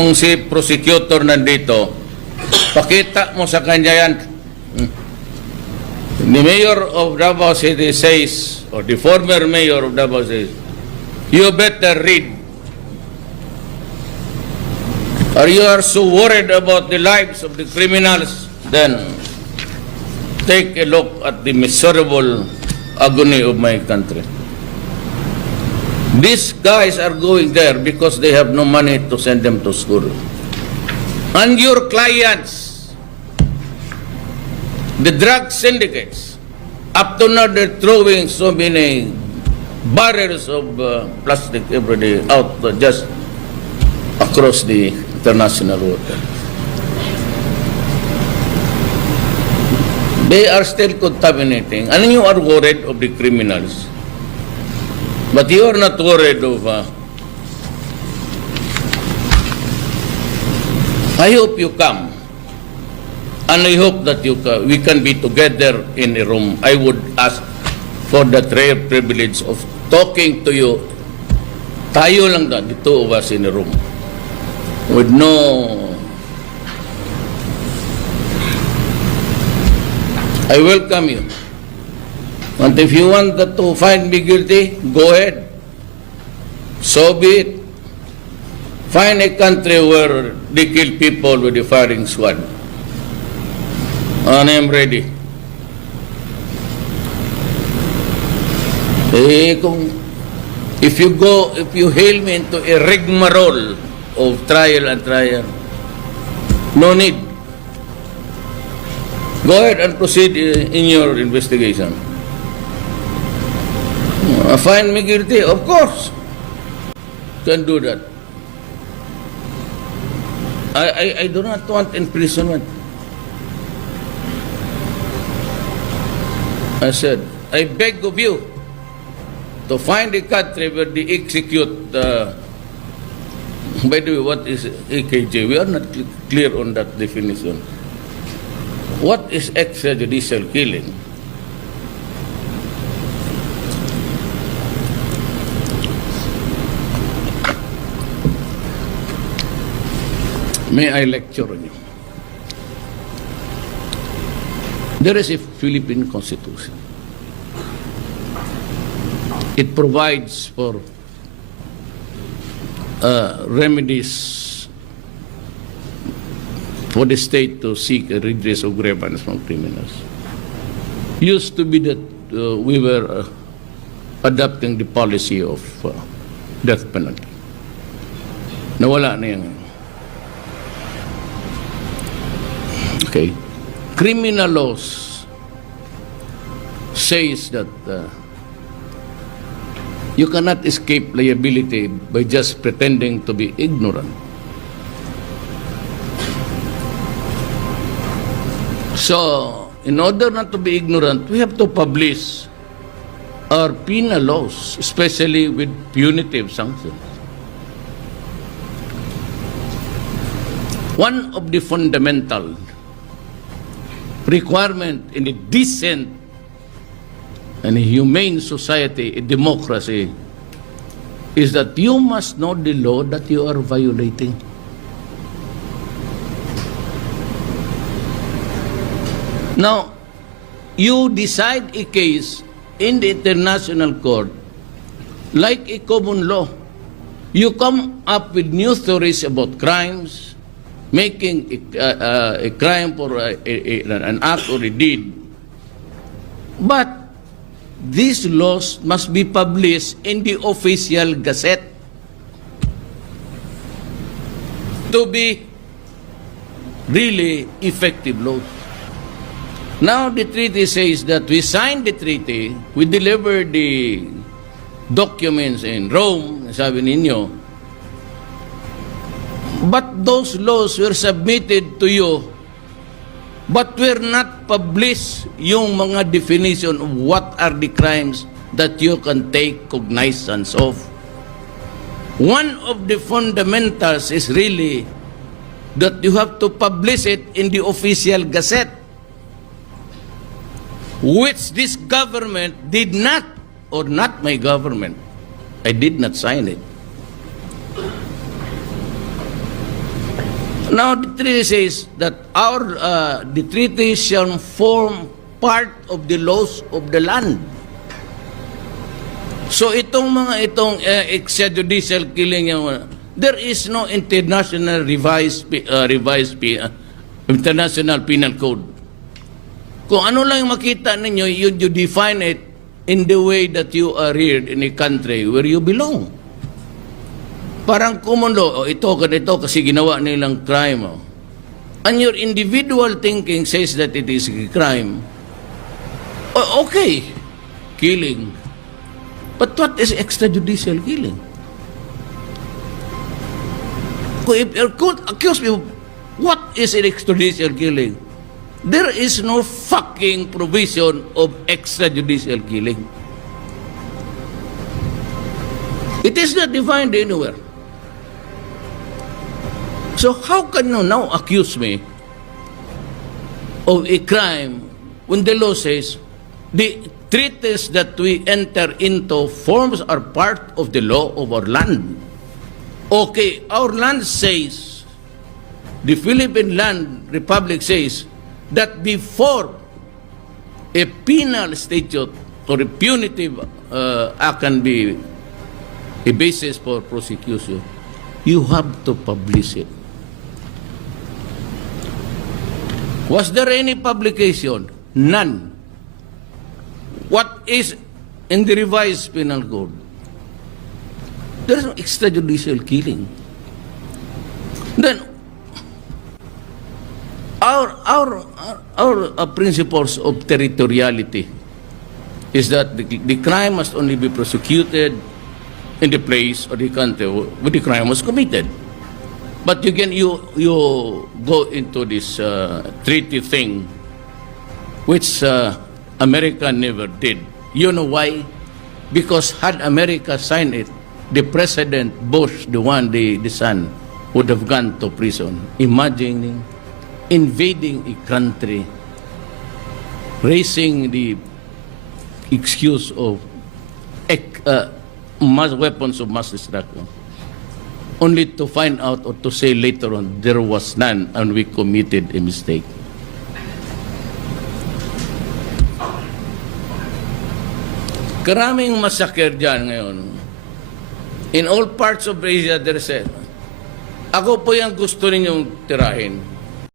kung si prosecutor nandito, pakita mo sa kanya yan. The mayor of Davao City says, or the former mayor of Davao says, you better read. Or you are so worried about the lives of the criminals, then take a look at the miserable agony of my country. These guys are going there because they have no money to send them to school. And your clients, the drug syndicates, up to now they're throwing so many barrels of plastic every day out just across the international water. They are still contaminating, and you are worried of the criminals. But you are not worried of... I hope you come. And I hope that we can be together in a room. I would ask for that rare privilege of talking to you. Tayo lang na, the two of us in a room. With no... I welcome you. And if you want to find me guilty, go ahead. So be it. Find a country where they kill people with the firing squad. And I am ready. If you hail me into a rigmarole of trial and trial, no need. Go ahead and proceed in your investigation. Find me guilty? Of course. Can do that. I do not want imprisonment. I said, I beg of you to find a country where they execute by the way, what is AKJ? We are not clear on that definition. What is extrajudicial killing? May I lecture on you? There is a Philippine Constitution. It provides for remedies for the state to seek a redress of grievance from criminals. Used to be that we were adopting the policy of death penalty. Nawala na yan. Okay. Criminal laws says that you cannot escape liability by just pretending to be ignorant. So, in order not to be ignorant, we have to publish our penal laws, especially with punitive sanctions. One of the fundamental requirement in a decent and a humane society, a democracy, is that you must know the law that you are violating. Now, you decide a case in the international court like a common law. You come up with new theories about crimes, making a crime for an act or a deed. But these laws must be published in the official gazette to be really effective laws. Now the treaty says that we signed the treaty, we delivered the documents in Rome, sabi ninyo, but those laws were submitted to you but were not published yung mga definition of what are the crimes that you can take cognizance of. One of the fundamentals is really that you have to publish it in the official gazette, which this government did not, or not my government. I did not sign it. Now, the treaty says that the treaty shall form part of the laws of the land. So itong extrajudicial killing, there is no international international penal code. Kung ano lang makita ninyo, you define it in the way that you are reared in a country where you belong. Parang common law, ito kasi ginawa nilang crime. And your individual thinking says that it is a crime. Okay, killing. But what is extrajudicial killing? If you could accuse me of what is an extrajudicial killing, there is no fucking provision of extrajudicial killing. It is not defined anywhere. So how can you now accuse me of a crime when the law says the treaties that we enter into forms are part of the law of our land? Okay, our land says, the Philippine Land Republic says, that before a penal statute or a punitive act can be a basis for prosecution, you have to publish it. Was there any publication? None. What is in the revised penal code? There is no extrajudicial killing. Then, our principles of territoriality is that the crime must only be prosecuted in the place or the country where the crime was committed. But you go into this treaty thing, which America never did. You know why? Because had America signed it, the President Bush, the son, would have gone to prison. Imagining invading a country, raising the excuse of weapons of mass destruction, only to find out or to say later on there was none and we committed a mistake. Karaming massacre dyan ngayon. In all parts of Asia, there's a... Ako po yung gusto ninyong tirahin.